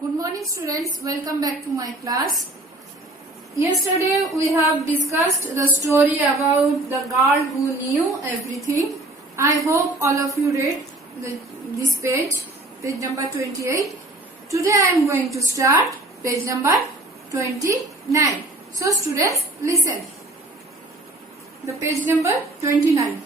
Good morning students, welcome back to my class. Yesterday we have discussed the story about the girl who knew everything. I hope all of you read this page number 28. Today I am going to start page number 29. So students, listen. The page number 29.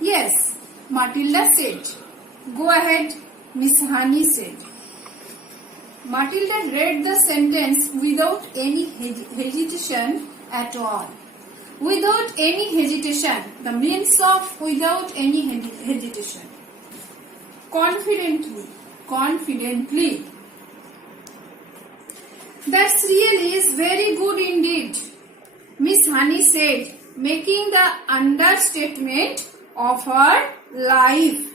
Yes, Matilda said. Go ahead, Miss Honey said. Matilda read the sentence without any hesitation at all. Without any hesitation. The means of without any hesitation. Confidently. That really is very good indeed, Miss Honey said, making the understatement of her life.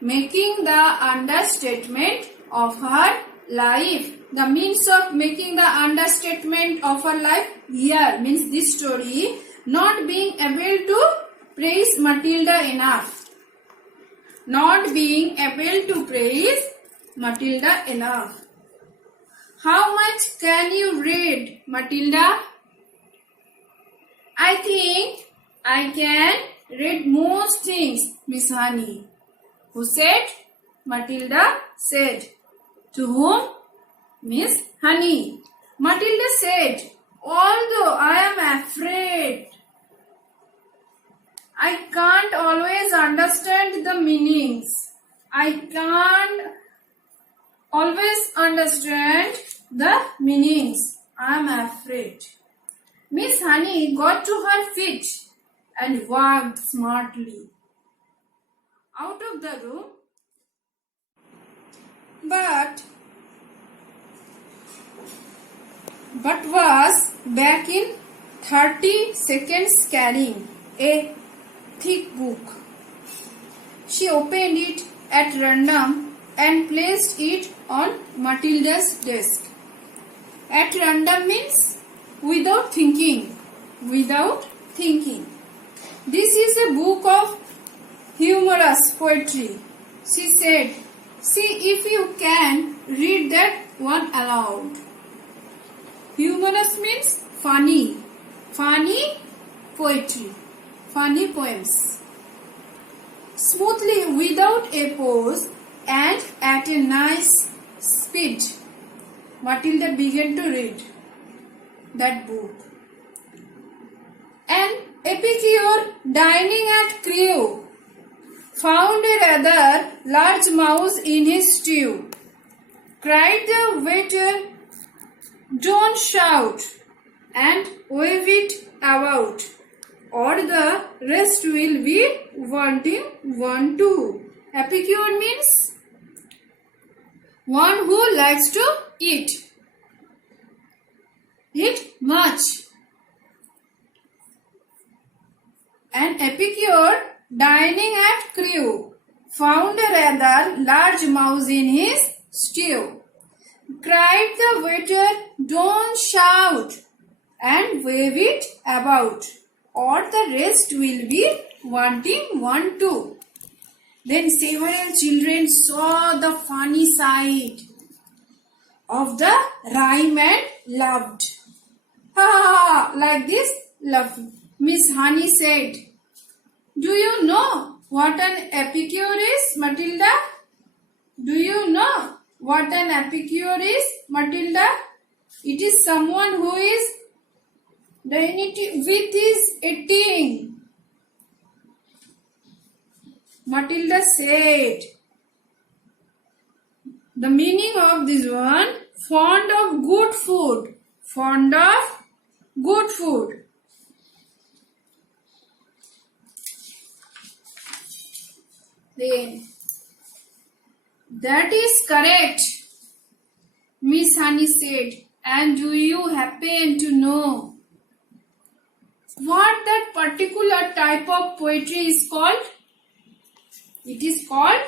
Making the understatement of her life. The means of making the understatement of her life here means this story, not being able to praise Matilda enough. Not being able to praise Matilda enough. How much can you read, Matilda? I think I can read most things, Miss Honey. Who said? Matilda said. To whom? Miss Honey. Matilda said, although I am afraid, I can't always understand the meanings. I can't always understand the meanings. I am afraid. Miss Honey got to her feet and walked smartly out of the room. But was back in 30 seconds carrying a thick book. She opened it at random and placed it on Matilda's desk. At random means without thinking. Without thinking. This is a book of humorous poetry, she said. See if you can read that one aloud. Humorous means funny. Funny poetry. Funny poems. Smoothly without a pause and at a nice speed, Matilda began to read that book. An epicure dining at Crewe found a rather large mouse in his stew. Cried the waiter, don't shout and wave it about, or the rest will be wanting one too. Epicure means one who likes to eat. Eat much. An epicure dining at Crewe found a rather large mouse in his stew. Cried the waiter, don't shout and wave it about, or the rest will be wanting one too. Then several children saw the funny side of the rhyme and laughed. Ha ha ha, like this laughing. Miss Honey said, do you know what an epicure is, Matilda? Do you know what an epicure is, Matilda? It is someone who is with his eating. Matilda said. The meaning of this one, fond of good food. Fond of good food. Then, that is correct, Miss Honey said. And do you happen to know what that particular type of poetry is called? It is called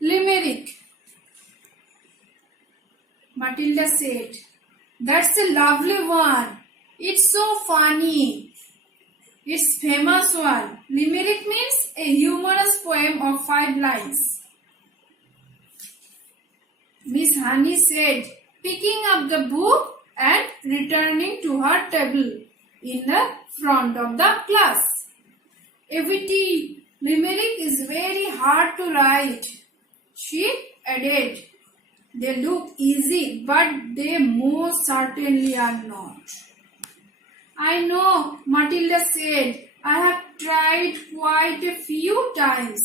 limerick. Matilda said, that's a lovely one. It's so funny. It's famous one. Limerick means a humorous poem of 5 lines. Miss Honey said, picking up the book and returning to her table in the front of the class. A limerick is very hard to write, she added. They look easy, but they most certainly are not. I know, Matilda said. I have tried quite a few times,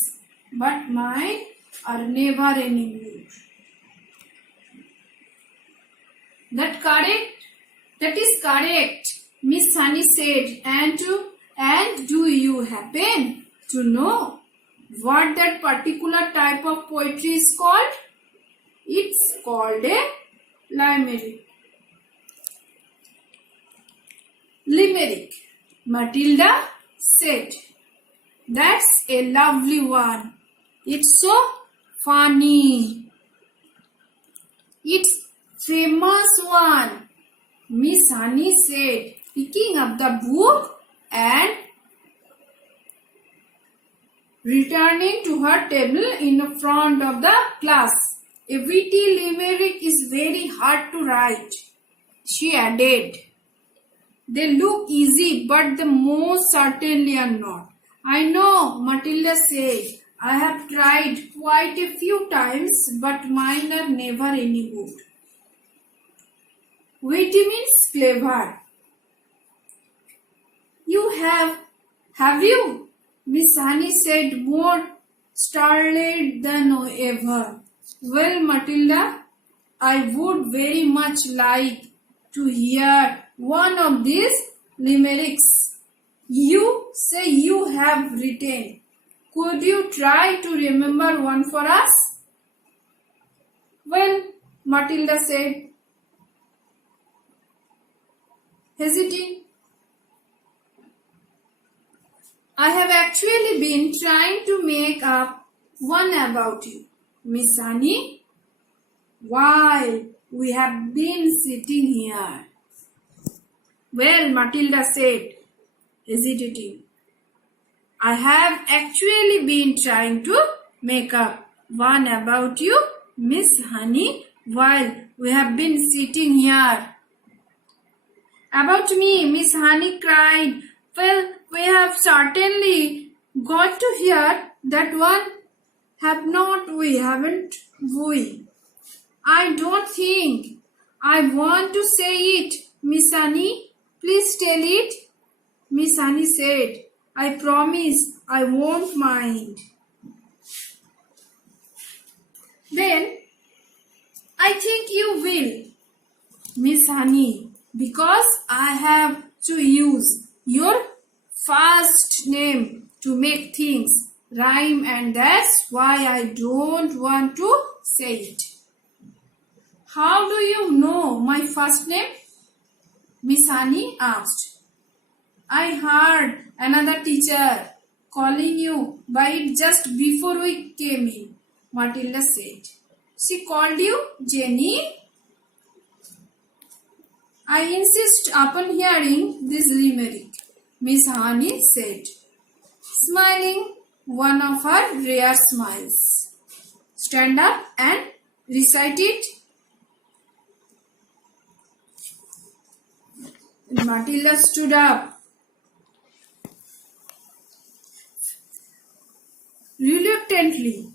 but mine are never any good. That is correct, Miss Honey said. And do you happen to know what that particular type of poetry is called? It's called a limerick. Matilda said, that's a lovely one. It's so funny. It's famous one, Miss Honey said, picking up the book and returning to her table in the front of the class. A witty limerick is very hard to write, she added. They look easy, but they most certainly are not. I know, Matilda said. I have tried quite a few times, but mine are never any good. Witty means clever. You have you? Miss Honey said, more startled than ever. Well, Matilda, I would very much like to hear one of these limericks you say you have written. Could you try to remember one for us? Well, Matilda said, hesitating. I have actually been trying to make up one about you, Miss Honey, while we have been sitting here. Well, Matilda said, hesitating. I have actually been trying to make up one about you, Miss Honey, while we have been sitting here. About me, Miss Honey cried. Well, we have certainly got to hear that one. Haven't we? I don't think I want to say it, Miss Honey. Please tell it, Miss Honey said. I promise I won't mind. Then, I think you will, Miss Honey, because I have to use your first name to make things rhyme, and that's why I don't want to say it. How do you know my first name? Miss Honey asked. I heard another teacher calling you by it just before we came in, Matilda said. She called you Jenny? I insist upon hearing this limerick, Miss Honey said, smiling one of her rare smiles. Stand up and recite it. Matilda stood up. Reluctantly,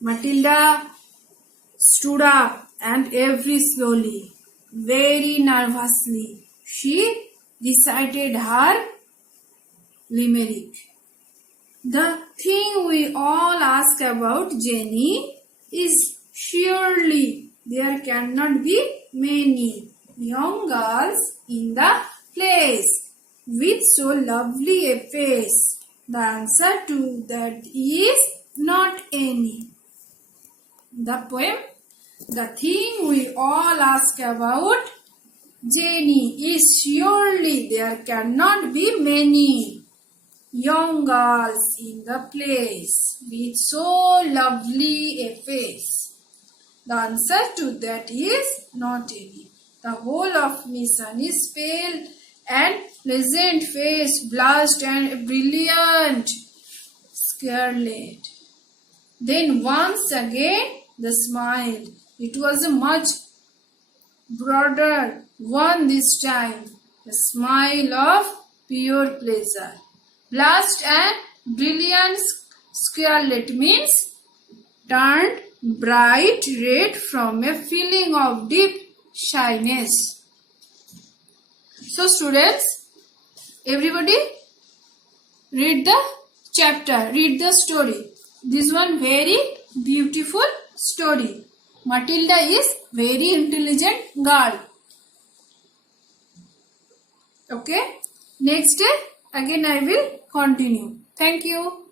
Matilda stood up and very slowly, very nervously, she recited her limerick. The thing we all ask about Jenny is surely there cannot be many young girls in the place with so lovely a face. The answer to that is not any. The poem, the thing we all ask about Jenny is surely there cannot be many young girls in the place with so lovely a face. The answer to that is not any. The whole of Miss Honey's pale and pleasant face blushed and brilliant scarlet. Then once again the smile. It was a much broader one this time. A smile of pure pleasure. Blushed and brilliant scarlet means turned bright red from a feeling of deep shyness. So students, everybody read the chapter, read the story. This one very beautiful story. Matilda is very intelligent girl. Okay. Next day again I will continue. Thank you.